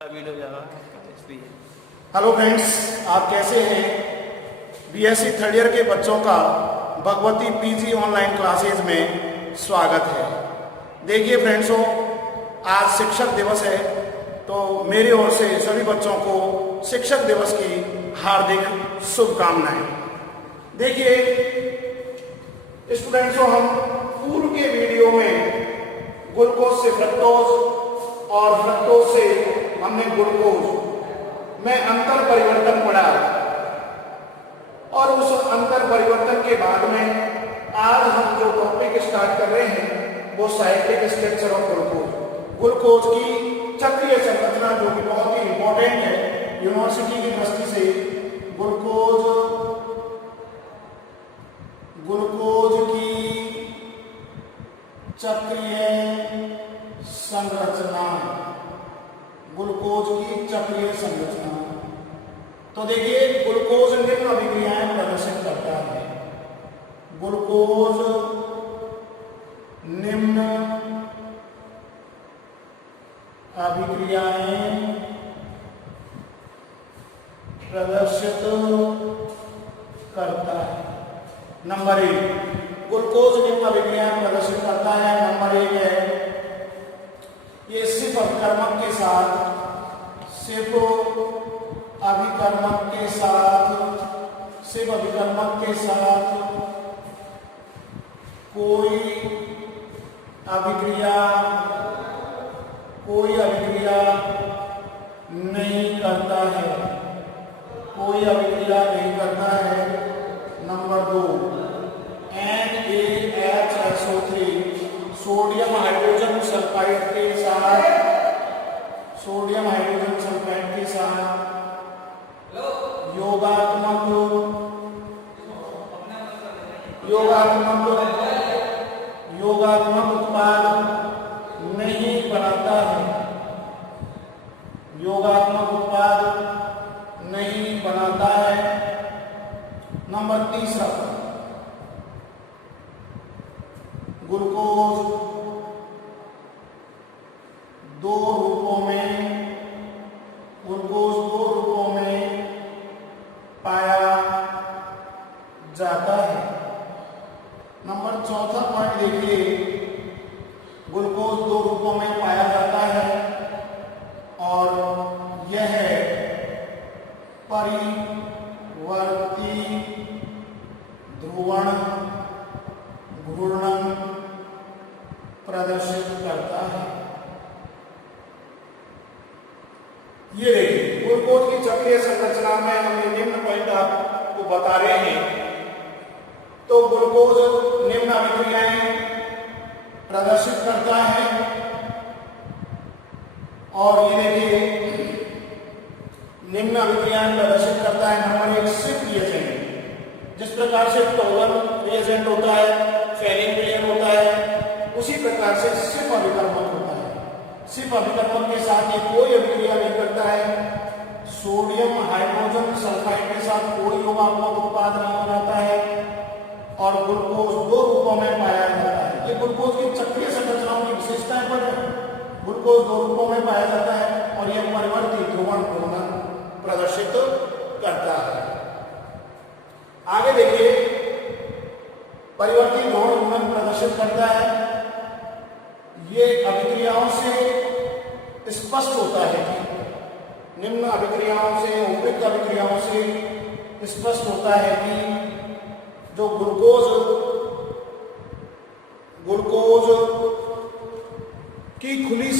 Hello friends, आप कैसे हैं? बीएससी थर्ड ईयर के बच्चों का भगवती पीजी ऑनलाइन क्लासेज में स्वागत है। देखिए फ्रेंड्सों, आज शिक्षक दिवस है, तो मेरी ओर से सभी बच्चों को शिक्षक दिवस की हार्दिक शुभकामनाएं। देखिए स्टूडेंट्सों, हम पूर्व के वीडियो में ग्लूकोज से फ्रक्टोज और फ्रक्टोज से हमने ग्लूकोज में अंतर परिवर्तन पढ़ा और उस अंतर परिवर्तन के बाद में आज हम जो टॉपिक स्टार्ट कर रहे हैं वो cyclic structure of glucose, glucose की चक्रीय संरचना, जो कि बहुत ही इंपॉर्टेंट है यूनिवर्सिटी की दृष्टि से। ग्लूकोज की चक्रीय संरचना, ग्लूकोज की चक्रीय संरचना। तो देखिए, ग्लूकोज निम्न अभिक्रियाएं प्रदर्शित करता है। ग्लूकोज निम्न अभिक्रियाएं प्रदर्शित करता है। नंबर 1, ग्लूकोज निम्न अभिक्रियाएं प्रदर्शित करता है। नंबर 1 है, ये सिर्फ अभिकर्मक के साथ कोई अभिक्रिया नहीं करता है, कोई अभिक्रिया नहीं करता है। Number 2, NaHSO3 sodium hydrogen sulphide के साथ योगात्मक उत्पाद नहीं बनाता है, योगात्मक उत्पाद नहीं बनाता है। नंबर 3, ग्लूकोज दो रूपों में पाया जाता है। नंबर 4 पॉइंट देखिए, ग्लूकोज दो रूपों में पाया जाता है और यह परिवर्ती ध्रुवण घूर्णन प्रदर्शित करता है। ये देखिए, ग्लूकोज की चक्रीय संरचना में हम ये निम्न पॉइंट आपको बता रहे हैं। तो ग्लूकोज निम्न अभिक्रियाएं प्रदर्शित करता है और ये देखिए निम्न अभिक्रियाएं प्रदर्शित करता है। नंबर 1, सिप रिएजेंट। जिस प्रकार से टोलन रिएजेंट होता है, फेरिंग रिएजेंट होता है, उसी प्रकार से सिप अभिकर्मक होता है। सिप अभिकर्मक के साथ ये कोई अभिक्रिया नहीं करता है, सोडियम हाइड्रोजन सल्फाइड के साथ कोई योगात्मक उत्पाद नहीं बनाता है और ग्लूकोज दो रूपों में पाया जाता है। ये ग्लूकोज की चक्रीय संरचनाओं की विशेषताएं पर है। ग्लूकोज दो रूपों में पाया जाता है और यह परिवर्ती ध्रुवण घूर्णन प्रदर्शित करता है। आगे देखिए, परिवर्ती ध्रुवण घूर्णन प्रदर्शित करता है। ये अभिक्रियाओं से स्पष्ट होता है कि निम्न अभिक्रियाओं से, उपयुक्त अभिक्रियाओं से स्पष्ट होता है कि जो ग्लूकोज की खुली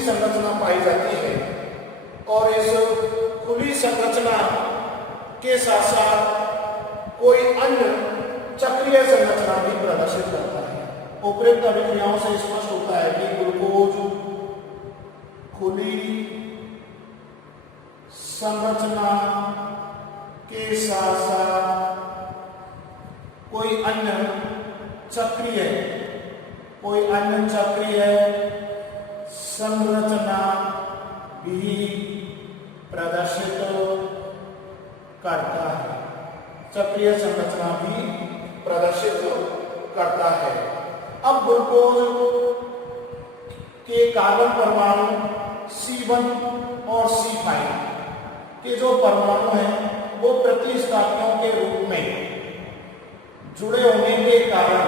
संरचना पाई जाती है और इस खुली संरचना के साथ साथ कोई अन्य चक्रीय संरचना भी प्रदर्शित करता है। उपयुक्त अभिक्रियाओं से स्पष्ट होता है कि ग्लूकोज खुली संरचना के साथ साथ कोई अन्य चक्रीय संरचना भी प्रदर्शित करता है, चक्रीय संरचना भी प्रदर्शित करता है। अब ग्लूकोज के कार्बन परमाणु C1 और C5 के जो परमाणु हैं वो प्रतिस्थापियों के रूप में जुड़े होने के कारण,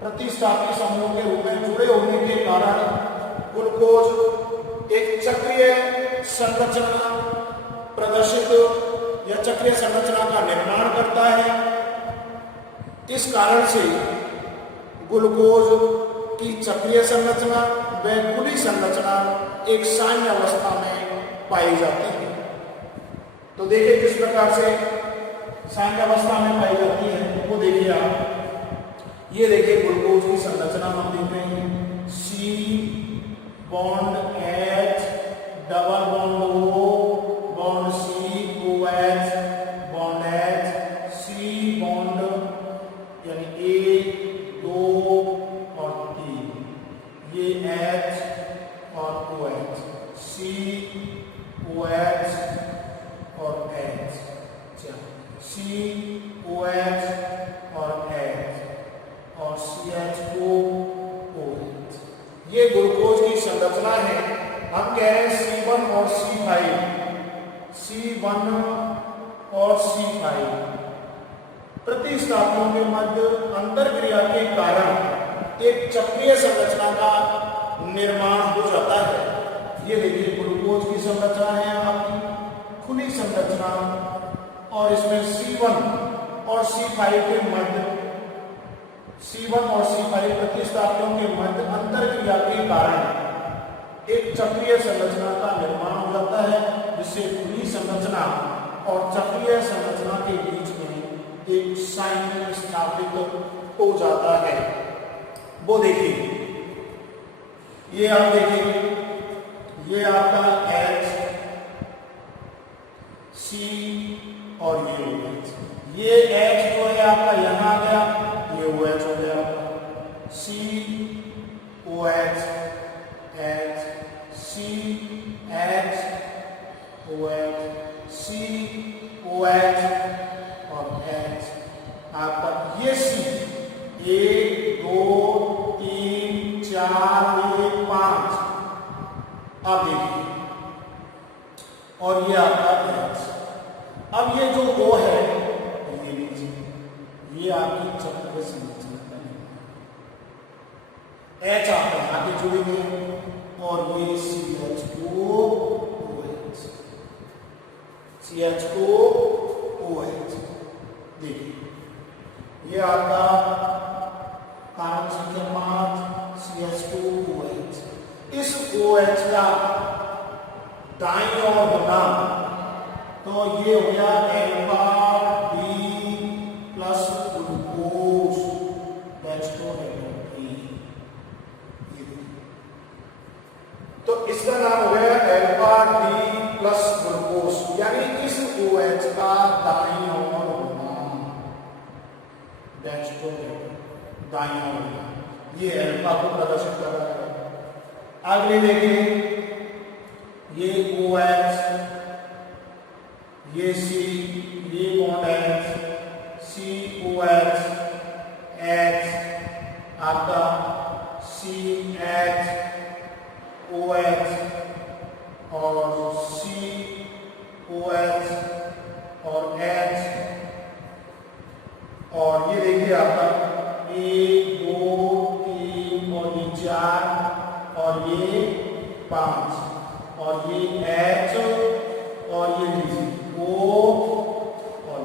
प्रतिस्थापी समूह के रूप में जुड़े होने के कारण ग्लूकोज एक चक्रीय संरचना प्रदर्शित या चक्रीय संरचना का निर्माण करता है। इस कारण से ग्लूकोज की चक्रीय संरचना व खुली संरचना एक साम्य अवस्था में पाई जाती है। तो देखिए किस प्रकार से साम्य अवस्था में पाई जाती है, वो देखिए आप। ये देखिए ग्लूकोज की संरचना हम देख रहे हैं, C bond H, double bond O, bond C, OH, bond H, C bond यानी A, 2 और 3, ये H और OH, C, OH और H, C, OH और H और CH2 OH। ये ग्लूकोज की संरचना है। हम कह रहे हैं C1 और C5, C1 और C5 प्रतिस्थापियों के मध्य अंतरक्रिया के कारण एक चक्रीय संरचना का निर्माण हो जाता है। ये देखिए ग्लूकोज की संरचना है आपकी खुली संरचना, और इसमें C1 और C5 के मध्य, C1 और C5 प्रतिस्थापियों के मध्य अंतरक्रिया के कारण एक चक्रीय संरचना का निर्माण हो जाता है, जिससे खुली संरचना और चक्रीय संरचना के बीच में एक साइन स्थापित हो जाता है। वो देखिए, ये आप देखिए, ये आपका H, C और ये OH। ये H जो है आपका यहाँ आ गया, ये OH हो गया आपका, C OH H, C H OH, C OH और H आपका ये C 1 2 3 4 1 5 अब देखिए, और ये आपका H। अब ये जो O है ये लीजिए, ये आपकी चक्रीय संरचना का H आपका यहाँ पे जुड़ी हुई है, और ये CH2OH देखिए, ये आपका कार्बन संख्या 5 CH2OH। इस OH का दाईं ओर होना, तो ये हो गया अल्फा डी प्लस ग्लूकोज, तो इसका नाम हो गया अल्फा डी प्लस ग्लूकोज, यानी इस OH का दाईं ओर होना, दाईं ओर होना, ये अल्फा को प्रदर्शित कर रहा है। अगले देखिए, ये OH, ये C, ये bond H, C OH H आपका CH OH और C OH और H, और ये देखिए आपका 1 2 3 और ये 4 और ये 5 और ये H और ये लीजिए O और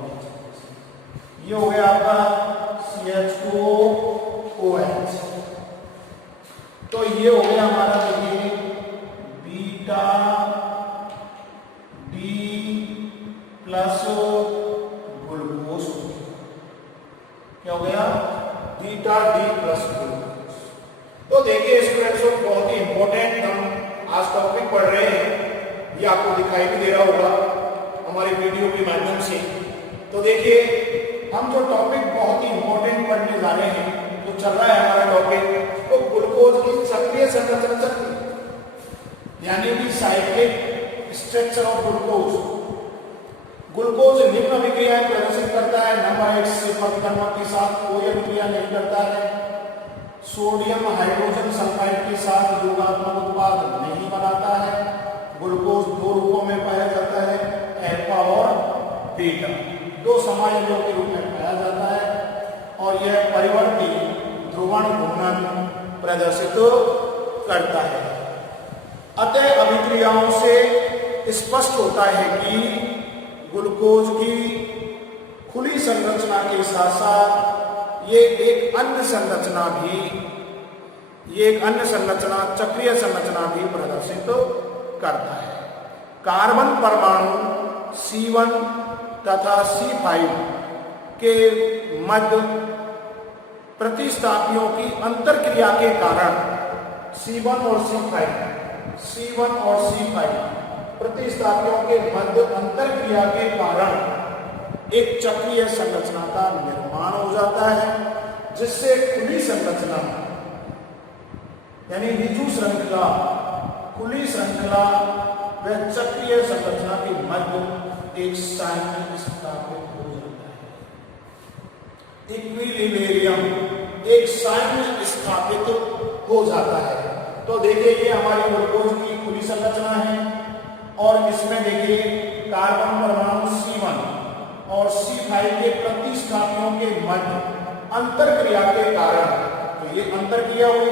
ये हो गया आपका CH2OH। तो ये हो गया हमारा देखिए बीटा डी प्लस ग्लूकोज, क्या हो गया बीटा डी प्लस ग्लूकोज। तो देखिए स्टूडेंट्स, बहुत ही इंपॉर्टेंट हम आज टॉपिक पढ़ रहे हैं, ये आपको दिखाई भी दे रहा होगा हमारे वीडियो के माध्यम से। तो देखिए हम जो टॉपिक बहुत ही इंपॉर्टेंट पढ़ने जा रहे हैं, तो चल रहा है हमारा टॉपिक तो ग्लूकोज की चक्रीय संरचना चक्र, यानी कि cyclic structure of glucose. Glucose निम्न अभिक्रियाएं प्रदर्शित करता है। नंबर 1 से प्रतिक्रमण के साथ कोई अभिक्रिया नहीं करता है। सोडियम हाइड्रोजन सल्फाइड के साथ योगात्मक उत्पाद नहीं बनाता है। ग्लूकोज दो रूपों में पाया जाता है, अल्फा और बीटा, दो समायोजों के रूप में पाया जाता है और यह परिवर्ती ध्रुवण घूर्णन प्रदर्शित करता है। अतः अभिक्रियाओं से स्पष्ट होता है कि ग्लूकोज की खुली संरचना के साथ साथ ये एक अन्य संरचना चक्रीय संरचना भी प्रदर्शित करता है। कार्बन परमाणु C1 तथा C5 के मध्य प्रतिस्थापियों की अंतरक्रिया के कारण C1 और C5 प्रतिस्थापियों के मध्य अंतरक्रिया के कारण एक चक्रीय संरचना का निर्माण हो जाता है, जिससे खुली संरचना यानी विजु श्रृंखला, खुली श्रृंखला व चक्रीय संरचना के मध्य एक साइक्लिक स्थापित हो जाता है। इक्विलिब्रियम एक साइक्लिक स्थापित हो जाता है। तो देखिए ये हमारी ग्लूकोज की खुली संरचना है और इसमें देखिए कार्बन परमाणु C1 और C5 के प्रतिस्थापियों के मध्य अंतरक्रिया के कारण, तो ये अंतरक्रिया हुई,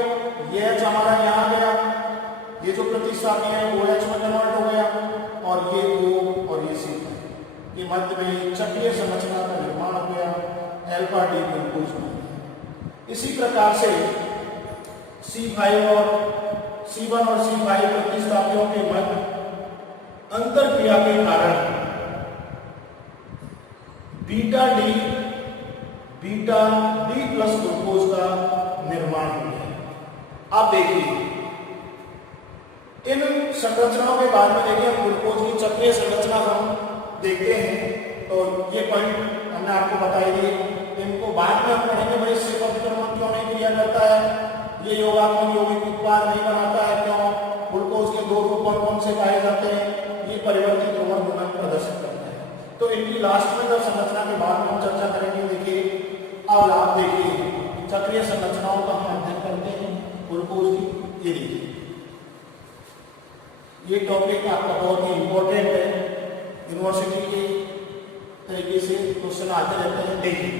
ये H हमारा यहाँ गया, ये जो प्रतिस्थापी है वो OH में कन्वर्ट हो गया और ये O और ये C5 के मध्य में चक्रीय संरचना का निर्माण हो गया, अल्फा डी ग्लूकोज बन गया। इसी प्रकार से C1 और C5 प्रतिस्थापियों के मध्य अंतरक्रिया के कारण बीटा डी प्लस ग्लूकोज का निर्माण हो गया। अब देखिए इन संरचनाओं के बाद में देखिए हम ग्लूकोज की चक्रीय संरचना हम देखते हैं, तो ये पॉइंट हमने आपको बताई दिए, इनको बाद में हम पढ़ेंगे भाई इससे प्रतिक्रमण क्यों नहीं क्रिया करता है, ये योगात्मक यौगिक उत्पाद नहीं बनाता है क्यों, ग्लूकोज के दो रूप कौन से पाए जाते हैं, ये परिवर्तित ध्रुवण घूर्णन प्रदर्शित करता है। तो इनकी लास्ट में जब संरचना के बाद में हम चर्चा करेंगे। देखिए अब आप देखिए चक्रीय संरचनाओं का हम अध्ययन करते हैं ग्लूकोज की। ये देखिए ये टॉपिक आपका बहुत ही इंपॉर्टेंट है, यूनिवर्सिटी के तरीके से क्वेश्चन आते रहते हैं। देखिए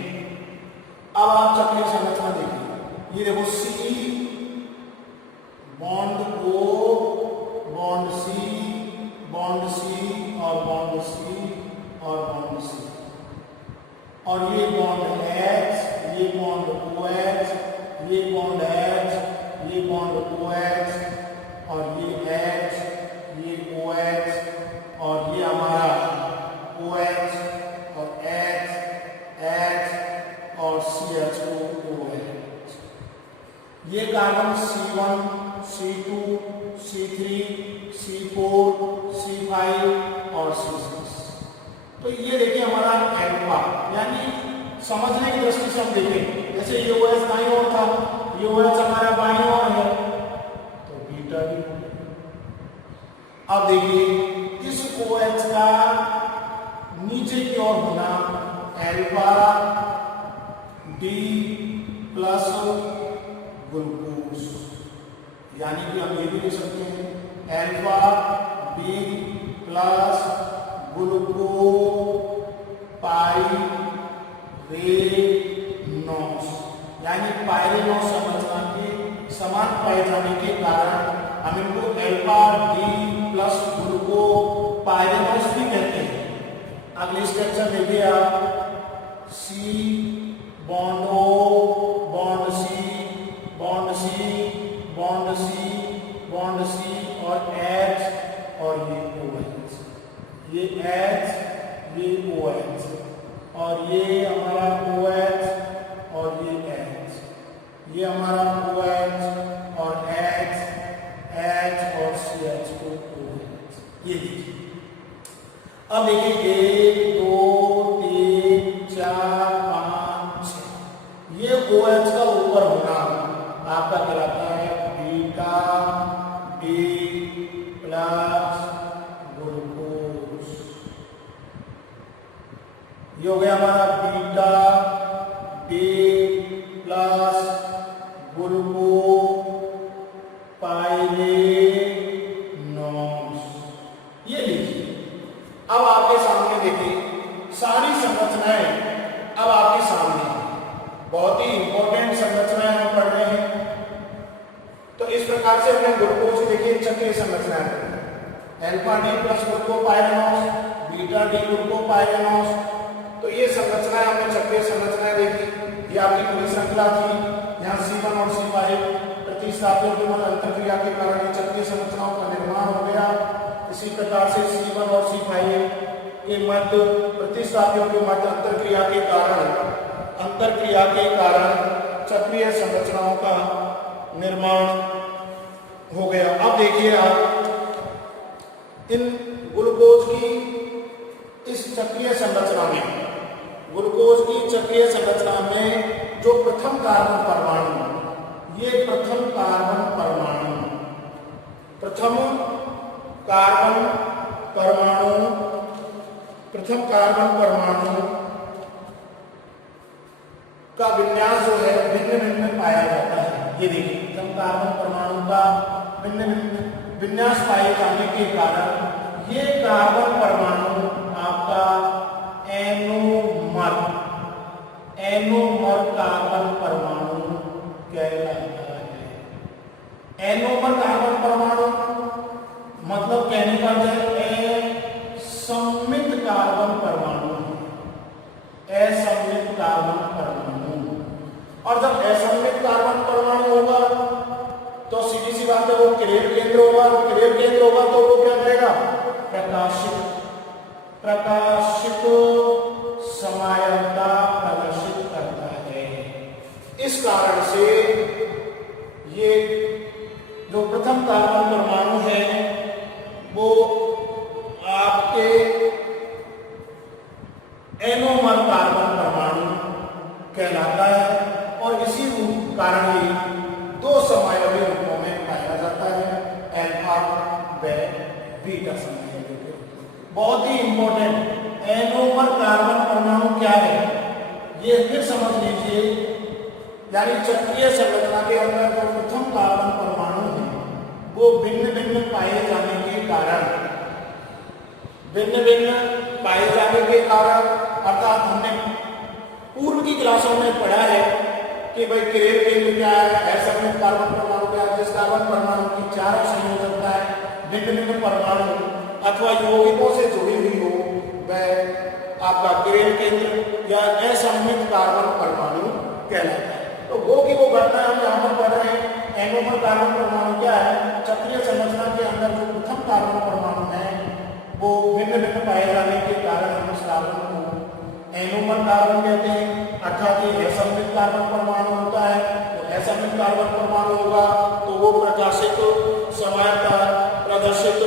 अब आप चक्रीय संरचना देखिए, ये देखो C bond O bond C bond C और बॉन्ड C और बॉन्ड C, और ये बॉन्ड H, ये बॉन्ड OH, ये बॉन्ड H, ये बॉन्ड OH और ये H, ये OH और ये हमारा OH और H और CH2OH। ये carbon C1, C2, C3, C4, C5 और C6। तो ये देखिए हमारा अल्फा, यानी समझने की दृष्टि से हम देखें, जैसे ये OH दाईं ओर था, ये OH हमारा बाईं ओर है, तो बीटा भी। अब देखिए इस OH का नीचे की ओर होना अल्फा डी प्लस ग्लूकोज, यानी कि हम ये भी लिख सकते हैं अल्फा डी प्लस ग्लूको पाइरेनोस, यानी पाइरेनोस संरचना के समान पाए जाने के कारण हम इनको अल्फा डी प्लस ग्लूको पाइरेनोस भी कहते हैं। अगले स्ट्रक्चर देखिए आप, C bond O bond C bond C bond C bond C और H और ये OH, ये H ये OH और ये हमारा OH और ये H, ये हमारा OH और H और CH2OH। ये देखिए अब देखिए 1 2 3 4 5 6, ये OH का ऊपर होना आपका कहलाता है बीटा डी प्लस ग्लूकोज। ये हो गया हमारा बीटा डी प्लस ग्लूकोज अब आपके सामने देखिए सारी संरचनाएं अब आपके सामने हैं। बहुत ही इंपॉर्टेंट संरचनाएं हम पढ़ रहे हैं। तो इस प्रकार से अपने ग्लूकोज देखिए चक्रीय संरचनाएं, alpha D plus glucopyranose, beta D glucopyranose. तो ये संरचनाएं हमने चक्रीय संरचनाएं देखी। ये आपकी पूरी श्रृंखला थी। यहाँ C1 और C5 प्रतिस्थापियों के मध्य अंतरक्रिया के कारण ये चक्रीय संरचनाओं का निर्माण हो गया। इसी प्रकार से C1 और C5 के मध्य प्रतिस्थापियों के मध्य अंतरक्रिया के कारण चक्रीय संरचनाओं का निर्माण हो गया। अब देखिए आप इन ग्लूकोज की इस चक्रीय संरचना में, ग्लूकोज की चक्रीय संरचना में जो प्रथम कार्बन परमाणु, ये प्रथम कार्बन परमाणु का विन्यास जो है भिन्न भिन्न पाया जाता है। ये देखिए प्रथम कार्बन परमाणु का भिन्न भिन्न विन्यास पाए जाने के कारण ये कार्बन परमाणु आपका एनोमर कार्बन परमाणु कहलाता है। एनोमर कार्बन परमाणु मतलब कहने का असममित कार्बन परमाणु, असममित कार्बन परमाणु। और जब असममित कार्बन परमाणु होगा तो सीधी सी बात है वो क्लेव केंद्र होगा। क्लेव केंद्र होगा तो वो क्या करेगा? प्रकाशित समायता प्रदर्शित करता है। इस कारण से ये जो प्रथम कार्बन परमाणु है वो आपके एनोमर कार्बन परमाणु कहलाता है। और इसी कारण ही दो समायवी रूपों में पाया जाता है, अल्फा व बीटा समायवी। बहुत ही इंपॉर्टेंट, एनोमर कार्बन परमाणु क्या है ये फिर समझ लीजिए। यानी चक्रीय संरचना के अंदर जो प्रथम कार्बन परमाणु है वो भिन्न भिन्न पाए जाने के कारण अर्थात हमने पूर्व की क्लासों में पढ़ा है कि भाई क्लेव केंद्र क्या है, असममित कार्बन परमाणु क्या है। जिस कार्बन परमाणु की चारक संयोजकता है, भिन्न भिन्न परमाणु अथवा यौगिकों से जुड़ी हुई हो, वह आपका क्लेव केंद्र या असममित कार्बन परमाणु कहलाता है। तो वो की वो घटना हम यहाँ पर पढ़ रहे हैं। एनोमर कार्बन परमाणु क्या है? चक्रीय संरचना के अंदर जो प्रथम कार्बन परमाणु है वो भिन्न भिन्न पाए जाने के कारण हम इस कार्बन को एनोमर कार्बन कहते हैं। अर्थात ये असममित कार्बन परमाणु होता है। तो असममित कार्बन परमाणु होगा तो वो प्रकाशित समायता प्रदर्शित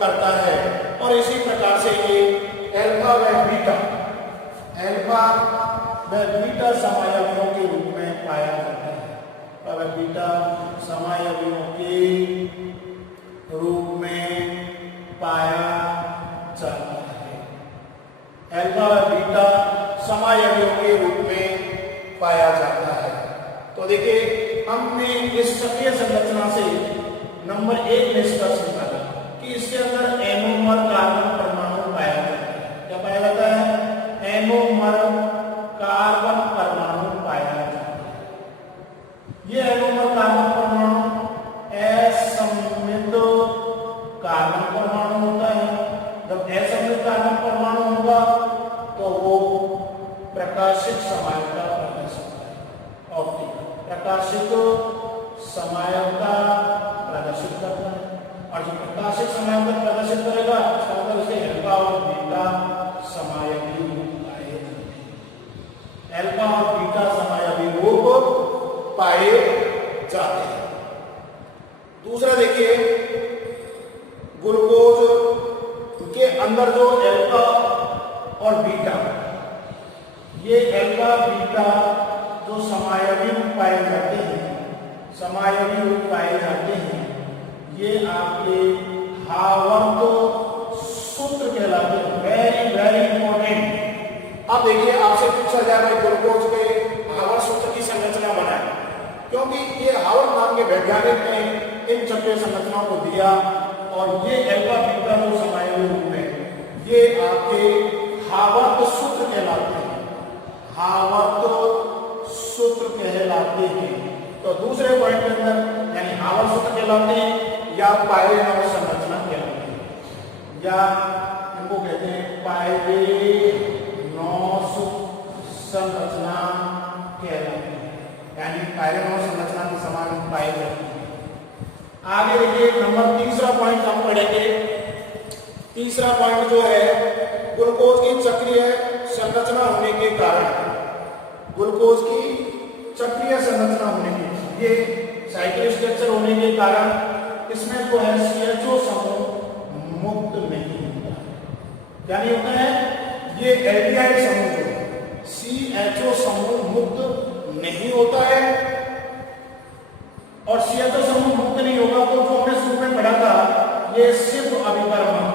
करता है। और इसी प्रकार से ये अल्फा व बीटा समायवियों के रूप में पाया जाता है। अल्फा व बीटा समायवियों के रूप में पाया जाता है। अल्फा व बीटा समायवियों के रूप में पाया जाता है। तो देखिए हमने इस चक्रीय संरचना से नंबर 1 निष्कर्ष निकाला कि इसके अंदर एनोमर कार्बन परमाणु पाया जाता है। क्या पाया जाता है? एनोमर कार्बन परमाणु पाया जाता है। ये एनोमर कार्बन परमाणु असममित कार्बन परमाणु होता है। जब असममित कार्बन परमाणु होगा तो वो प्रकाशित समायता प्रदर्शित करता है। ऑप्टिकल प्रकाशित समायता प्रदर्शित करता है। और जो प्रकाशित समायता प्रदर्शित करेगा उसका मतलब उसके अल्फा और बीटा समायवी रूप पाए जाते हैं। अल्फा और बीटा समायवी रूप पाए जाते हैं। दूसरा देखिए ग्लूकोज के अंदर जो अल्फा और बीटा, ये अल्फा बीटा जो समायवी रूप पाए जाते हैं, ये आपके हार्वर्थ सूत्र कहलाते हैं। Very very important. अब देखिए आपसे पूछा जाए भाई ग्लूकोज के हार्वर्थ सूत्र की संरचना बनाए, क्योंकि ये हार्वर्थ नाम के वैज्ञानिक ने इन चक्रीय संरचनाओं को दिया। और ये अल्फा बीटा जो समायवी रूप है ये कहलाते हैं। तो दूसरे पॉइंट के अंदर यानी आवर्त सूत्र कहलाते हैं या पायरेनॉइड संरचना कहलाती है, या इनको कहते हैं पायरेनॉइड संरचना कहलाती है, यानी पायरेनॉइड संरचना के समान पाई जाती है। आगे देखिए नंबर तीसरा पॉइंट हम पढ़ेंगे। तीसरा पॉइंट जो है ग्लूकोज की चक्रीय संरचना होने के कारण, ग्लूकोज की चक्रीय संरचना होने के, ये साइक्लिक स्ट्रक्चर होने के कारण इसमें जो है CHO समूह मुक्त नहीं होता। क्या नहीं होता है? ये एल्डिहाइड समूह जो है CHO समूह मुक्त नहीं होता है, और CHO समूह मुक्त नहीं होगा तो जो हमने शुरू में पढ़ा था, ये सिर्फ अभिकर्मक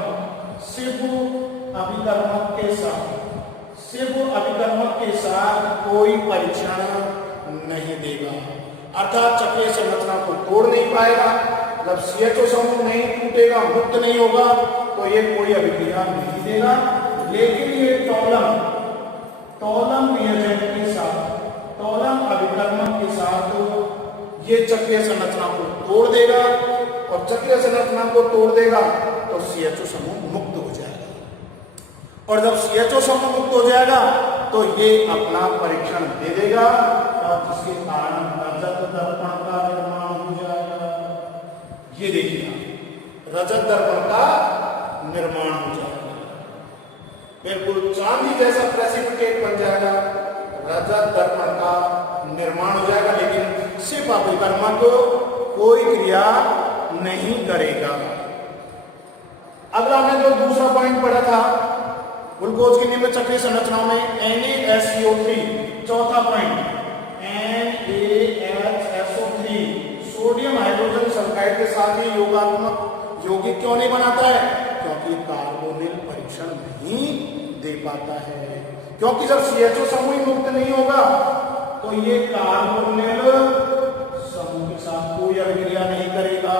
के साथ कोई परीक्षण नहीं देगा, अर्थात चक्रीय संरचना को तोड़ नहीं पाएगा। जब CHO समूह नहीं टूटेगा, मुक्त नहीं होगा, तो ये कोई अभिक्रिया नहीं देगा। लेकिन ये टॉलम रिएजेंट के साथ, टॉलम अभिकर्मक के साथ ये चक्रीय संरचना को तोड़ देगा, और चक्रीय संरचना को तोड़ देगा तो CHO समूह मुक्त हो जाएगा, और जब CHO समूह मुक्त हो जाएगा तो ये अपना परीक्षण दे देगा, और जिसके कारण रजत दर्पण का निर्माण हो जाएगा। ये देखिए रजत दर्पण का निर्माण हो जाएगा, बिल्कुल चांदी जैसा प्रेसिपिटेट बन जाएगा, रजत दर्पण का निर्माण हो जाएगा, लेकिन सिर्फ अभिकर्मक कोई क्रिया नहीं करेगा। अगला हमने जो दूसरा पॉइंट पढ़ा था ग्लूकोज की निम्न चक्रीय संरचना में NaSCO3, चौथा point NaHSO3 sodium hydrogen sulphide के साथ ही यौगिक क्यों नहीं बनाता है? क्योंकि कार्बोनिल परीक्षण नहीं दे पाता है, क्योंकि जब CHO समूह मुक्त नहीं होगा तो ये कार्बोनिल समूह के साथ कोई अभिक्रिया नहीं करेगा,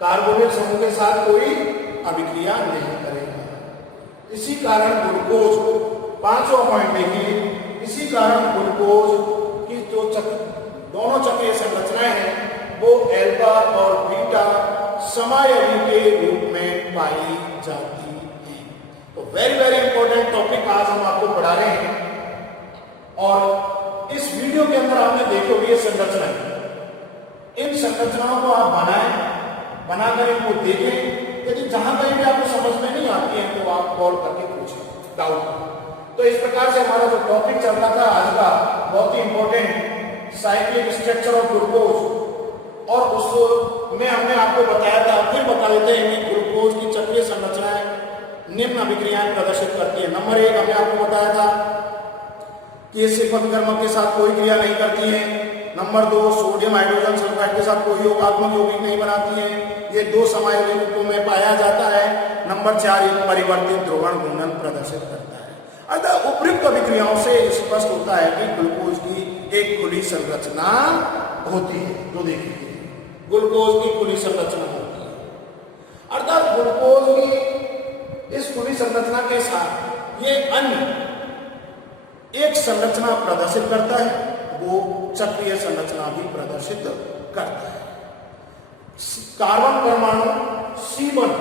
कार्बोनिल समूह के साथ कोई अभिक्रिया नहीं करेगा। इसी कारण ग्लूकोज, पांचवा पॉइंट देखिए, इसी कारण ग्लूकोज की जो दोनों चक्रीय संरचनाएं हैं वो अल्फा और बीटा समायवी के रूप में पाई जाती हैं। तो वेरी इंपॉर्टेंट टॉपिक आज हम आपको पढ़ा रहे हैं, और इस वीडियो के अंदर आपने देखी होगी ये संरचनाएं, इन संरचनाओं को आप बनाकर इनको देखें। यदि जहां कहीं भी आपको समझ में नहीं आती है तो आप कॉल करके पूछें डाउट। तो इस प्रकार से हमारा जो टॉपिक चल रहा था आज का, बहुत ही important cyclic structure of glucose, और उसमें हमने आपको बताया था, फिर बता देते हैं कि ग्लूकोज की चक्रीय संरचनाएं निम्न अभिक्रियाएं प्रदर्शित करती है। नंबर 1 हमने आपको बताया था कि ये सिर्फ अभिकर्मक के साथ कोई क्रिया नहीं करती है। नंबर 2 सोडियम हाइड्रोजन सल्फाइड के साथ कोई योगात्मक यौगिक नहीं बनाती है, ये 2 समायवी रूपों में पाया जाता है। नंबर 4 एक परिवर्तित ध्रुवण घूर्णन प्रदर्शित करता है। अतः उपयुक्त अभिक्रियाओं से स्पष्ट होता है कि ग्लूकोज की एक खुली संरचना होती है। तो देखिए ग्लूकोज की खुली संरचना होती है, अर्थात ग्लूकोज की इस खुली संरचना के साथ ये अन्य एक संरचना प्रदर्शित करता है, वो चक्रीय संरचना भी प्रदर्शित करता है। कार्बन परमाणु C1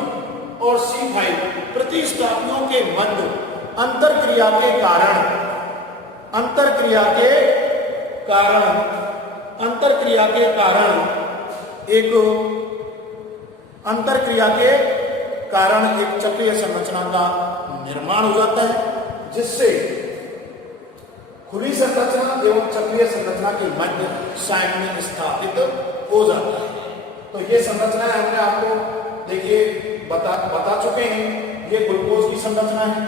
और C5 प्रतिस्थापियों के मध्य अंतरक्रिया के कारण एक चक्रीय संरचना का निर्माण हो जाता है, जिससे खुली संरचना एवं चक्रीय संरचना के मध्य साम्य स्थापित हो जाता है। तो ये संरचनाएं हमने आपको देखिए बता चुके हैं। ये ग्लूकोज की संरचना है,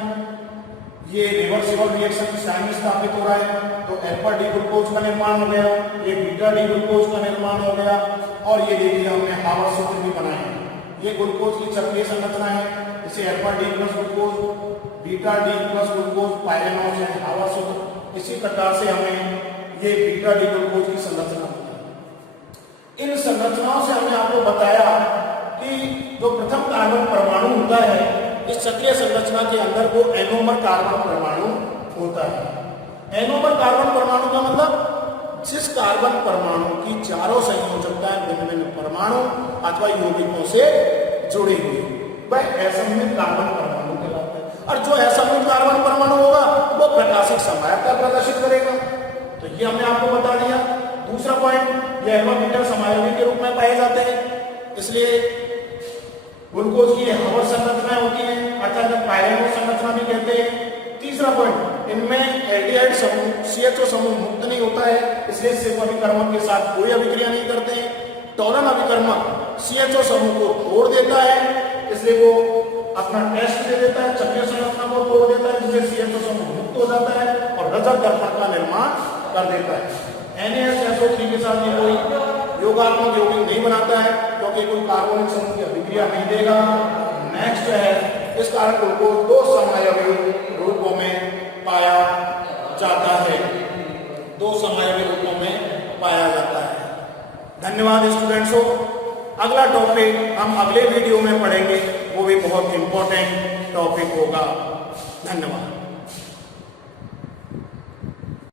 ये रिवर्सिबल रिएक्शन साम्य स्थापित हो रहा है, तो अल्फा डी ग्लूकोज का निर्माण हो गया, ये बीटा डी ग्लूकोज का निर्माण हो गया, और ये देखिए हमने हार्वर्ड सूत्र भी बनाए हैं। ये ग्लूकोज की चक्रीय संरचना है, इसे alpha D plus glucose, beta D plus glucose, pyranoid यानी हार्वर्ड सूत्र। इसी प्रकार से हमें ये बीटा डी ग्लूकोज की संरचना होती है। इन संरचनाओं से हमने आपको बताया कि जो प्रथम कार्बन परमाणु होता है इस चक्रीय संरचना के अंदर वो एनोमर कार्बन परमाणु होता है। NO पर कार्बन परमाणु का मतलब जिस कार्बन परमाणु की चारों संयोजकताएं भिन्न भिन्न परमाणु अथवा यौगिकों से जुड़ी हुई, वह असममित कार्बन परमाणु कहलाता है। और जो असममित कार्बन परमाणु होगा वो प्रकाशिक समायकता प्रदर्शित करेगा। तो ये हमने आपको बता दिया। दूसरा पॉइंट, ये अल्फा बीटा समायोगी के रूप में पाए जाते हैं, इसलिए ग्लूकोज की हवर संरचना होती है, अर्थात पायरेनो संरचना भी कहते हैं। तीसरा पॉइंट, इनमें एल्डिहाइड समूह CHO समूह मुक्त नहीं होता है, इसलिए सिर्फ अभिकर्मक के साथ कोई अभिक्रिया नहीं करते हैं। टॉलन अभिकर्मक CHO समूह को तोड़ देता है, इसलिए वो अपना टेस्ट दे देता है, चक्रीय संरचना को तोड़ देता है, जिससे CHO समूह मुक्त हो जाता है और रजत दर्पण का निर्माण कर देता है। NaSO3 के साथ ये कोई योगात्मक यौगिक नहीं बनाता है, क्योंकि कोई कार्बनिक समूह की अभिक्रिया नहीं देगा। नेक्स्ट है, इस कारण ग्लूकोज दो समायवी रूपों में पाया जाता है, दो समायवी रूपों में पाया जाता है। धन्यवाद स्टूडेंट्सों। अगला टॉपिक हम अगले वीडियो में पढ़ेंगे, वो भी बहुत इंपॉर्टेंट टॉपिक होगा। धन्यवाद।